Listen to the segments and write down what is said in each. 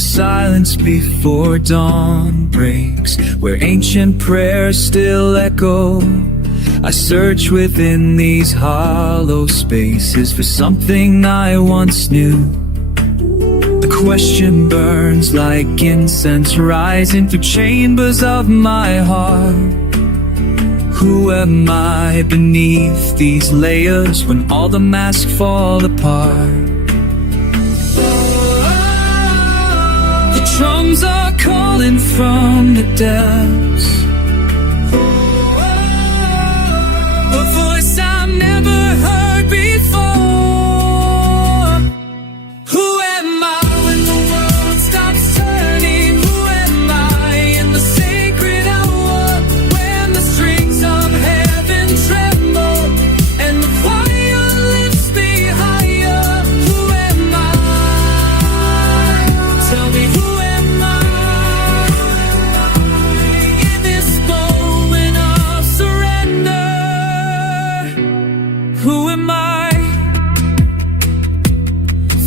silence before dawn breaks, where ancient prayers still echo, I search within these hollow spaces for something I once knew. The question burns like incense rising through chambers of my heart. Who am I beneath these layers when all the masks fall apart? The drums are calling from the depths, a voice I've never heard before. Who am I when the world stops turning? Who am I in the sacred hour, when the strings of heaven tremble and the choir lifts me higher? Who am I? Tell me, who am I in this moment of surrender? Who am I?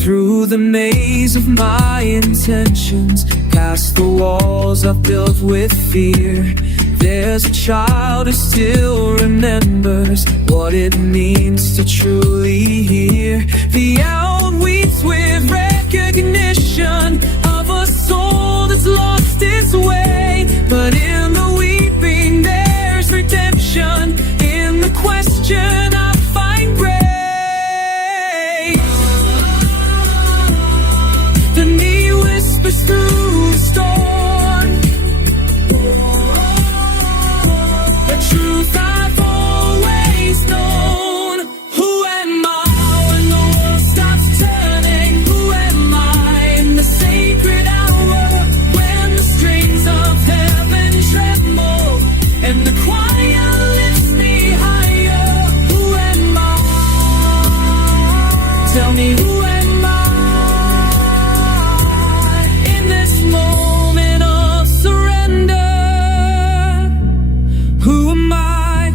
Through the maze of my intentions, past the walls I've built with fear, there's a child who still remembers what it means to truly hear. The outweeds with recognition of a soul that's lost its way, but in the weeping there's redemption. In the question I find grace. The knee whispers through the storm, the truth I've always known. Who am I when the world stops turning? Who am I in the sacred hour, when the strings of heaven tremble and the choir lifts me higher? Who am I? Tell me, who am I in this moment of surrender? Who am I?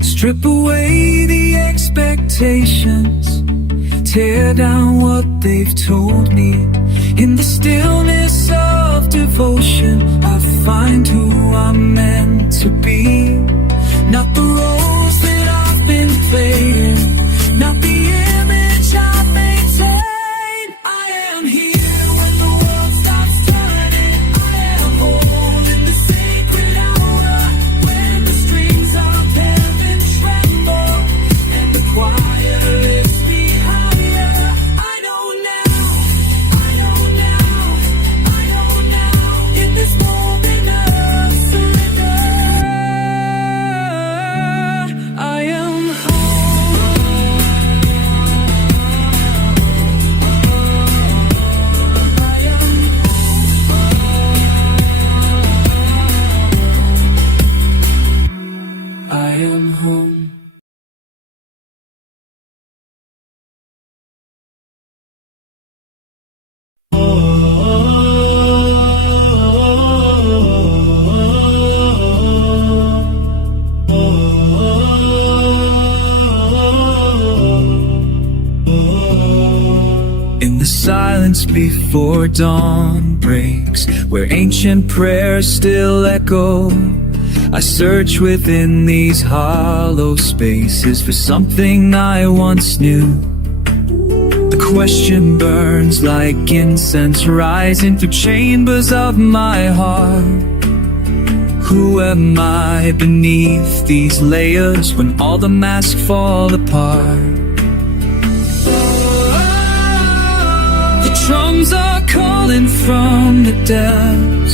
Strip away the expectations, tear down what they've told me. In the stillness of devotion, I find who I'm meant to be. Not the roles that I've been playing, not the image I've maintained. I am here when the world stops turning. I am whole in the sacred hour, when the strings of heaven tremble and the choir lifts me higher. I know now, I know now, I know now. In this moment of surrender, I am I am home. In the silence before dawn breaks, where ancient prayers still echo, I search within these hollow spaces for something I once knew. The question burns like incense rising through chambers of my heart. Who am I beneath these layers when all the masks fall apart? The drums are calling from the depths,